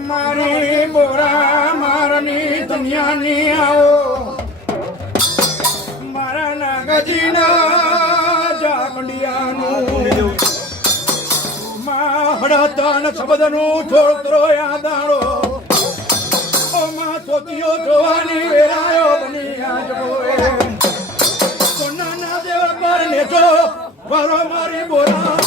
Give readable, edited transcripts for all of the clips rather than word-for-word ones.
મારી બોરા મારની દુનિયાની આવો મારા નાગજીના જાગંડિયાનું હડતન શબ્દનું છોડતરો યાદાળો ઓ માં સોતીઓ જોવાની વેરાયો બની આજોએ સોનાના દેવ પર નેચો વરો મારી બોરા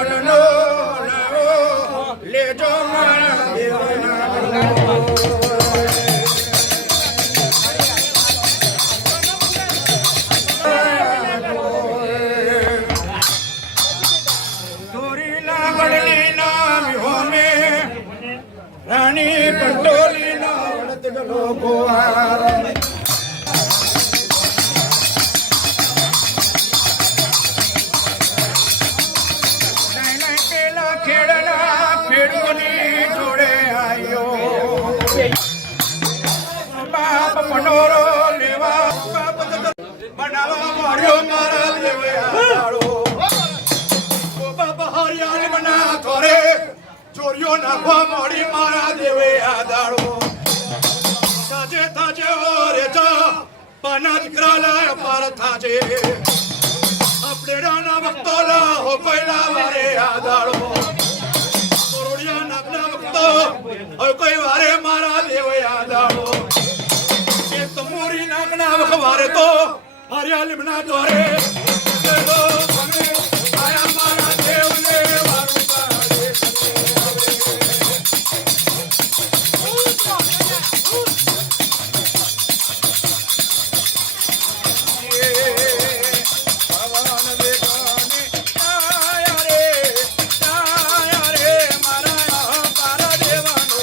વનનો લાવો લેજો મારા દેવના દોરીના વડલીના વિહોમે રાણી પટોલીના વડતડલો ગોવાર ખેડૂતની જોડે આવ્યો બાપ મનોરો લેવા બનાવવા મળ્યો મારા દેવે આધારો બાપ હરિયાળ બના કરે ચોરીઓ નાખવા મળી મારા દેવે આધારો સાજે તાજે ઓરે જા પાના દીકરાલા પાર થાજે આપણે રાના ભક્તોલા હો કોઈલા વારે આધારો કોઈ વારે મારા દેવ યાદ આવો એ તમોરી નાગના વખવારે તો હરિયા લીમના દ્વારે આયા મારા દેવને વારું પાડે ભગવાન દેખાને આયા રે મારા પારા દેવાનો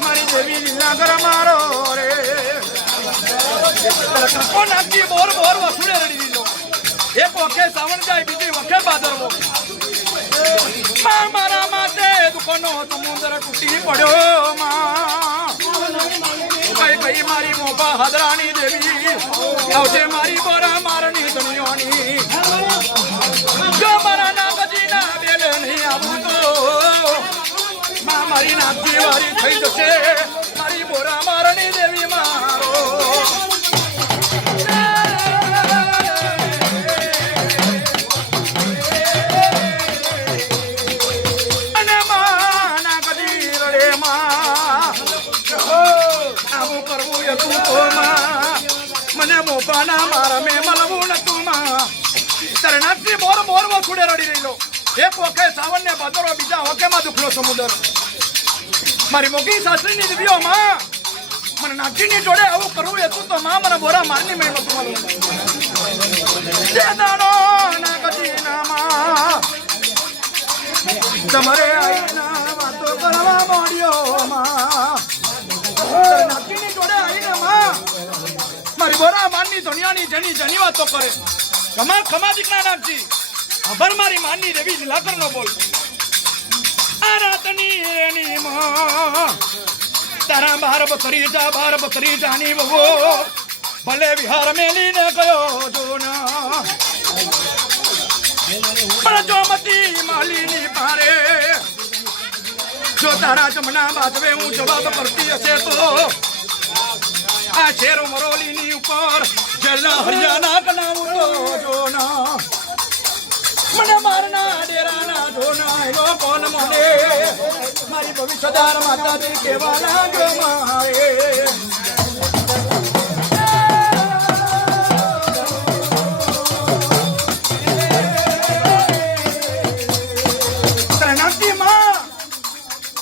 મારી દેવી લીલા ઘર મારો રે નાખી બોર બોર વસુડે રડી દીધો એક વખે સાવણ જાય બીજી વખે ભાદરવો મારા માટે દુકાનો સમુદ્ર તૂટી પડ્યો કઈ કઈ મારી મોપા હાદરાની દેવી આવશે મારી બોરા મારની ધણીઓની જો મારા નાગજી ના બેલ નહીં આવું તો મારી નાગજી વારી થઈ જશે મારી બોરા મારની દેવી મારો મને મોપાના મારા મેં મલવું નતું તરણાથી મોર મોર વખુડે રડી રહેલો એક વખે સાવન ને ભાદરો બીજા વખેમાં દુખલો સમુદ્ર મારી મોગી સાસરીની દીવીઓમાં મને નાગજીની જોડે આવું કરવું હતું તો મને બોરા મારની મેં નતું મળવું જે દાડો નાગજી નામાં તમારે આઈના વાતો કરવા મળ્યો નાગજીની જોડે આવીને મારી બોરા માનની ધનિયાની જની જની વાતો કરે ખમા ખમા દીકરા નાગજી ખબર મારી માનની દેવી લીલાકર નો બોલ આ રાતની એની માં તારા બાર બકરી જાની બહુ ભલે વિહાર મેલીને ગયો જોના પણ જો મતી માલીની પારે જો તારા જમના બાજવે હું જવાબ કરતી હશે તો આ શેરો મરોલીની ઉપર જલના હરિયાના કનાવું તો જોના મને મારના ડેરાના જોના એવો કોણ મને મારી ભવિષ્યદાર માતાજી કેવા લાગ્યો મારે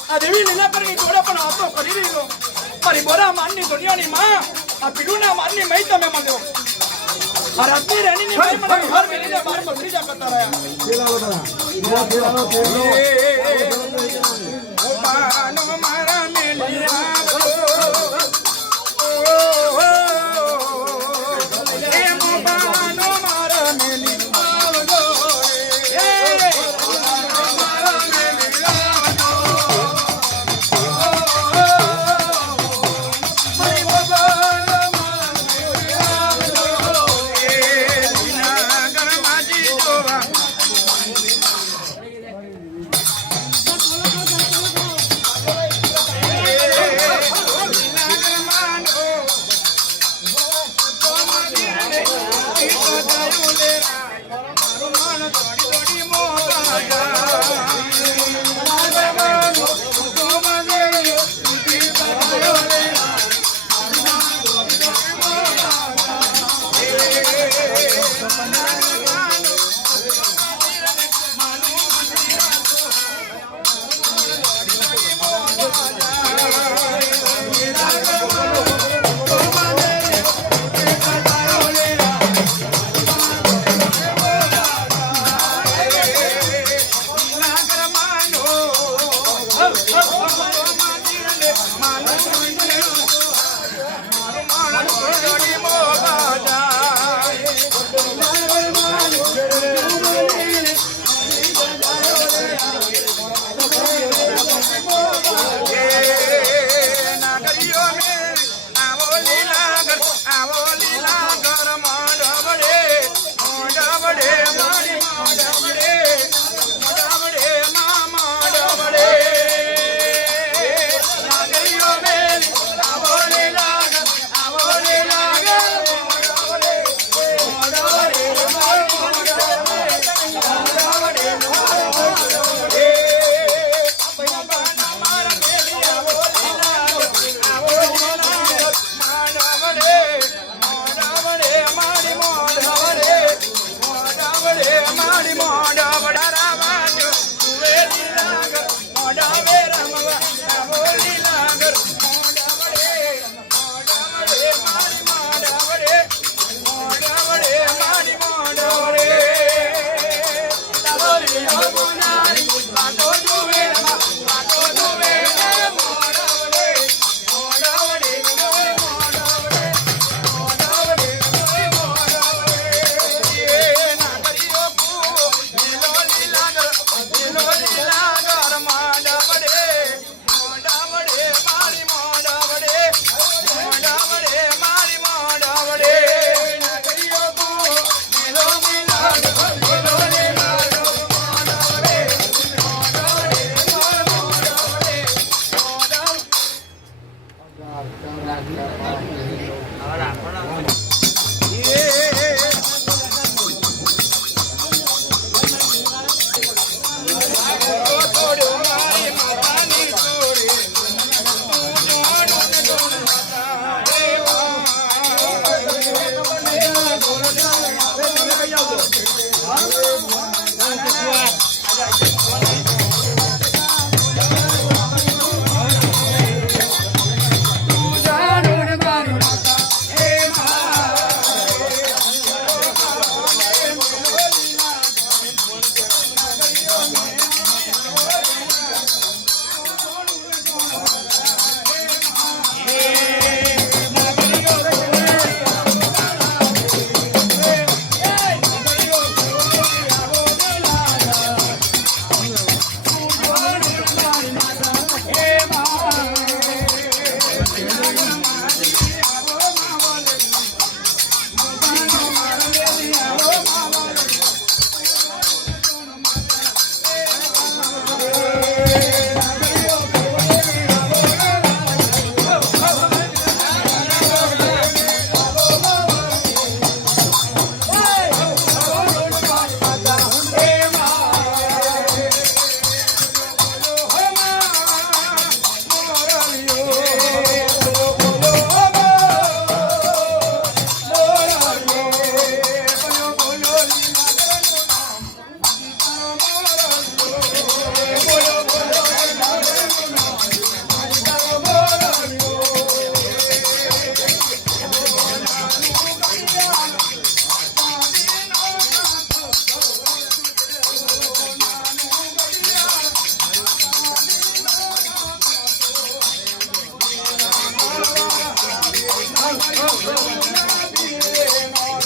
આ દેવી લીલા કરી જોડે પણ વાતો કરી રહ્યો મારી બોરા માનની દુનિયાની માં આ પીડુના માનની મઈ તમે મળ્યો આ રાતની રેણીની મઈ મને ઘર મેલીને બાર બકરી જા કરતા રહ્યા ઓ બાનો મારા મેલી આવતો એ મો બાનો મારા મેલી આવતો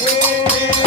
Hey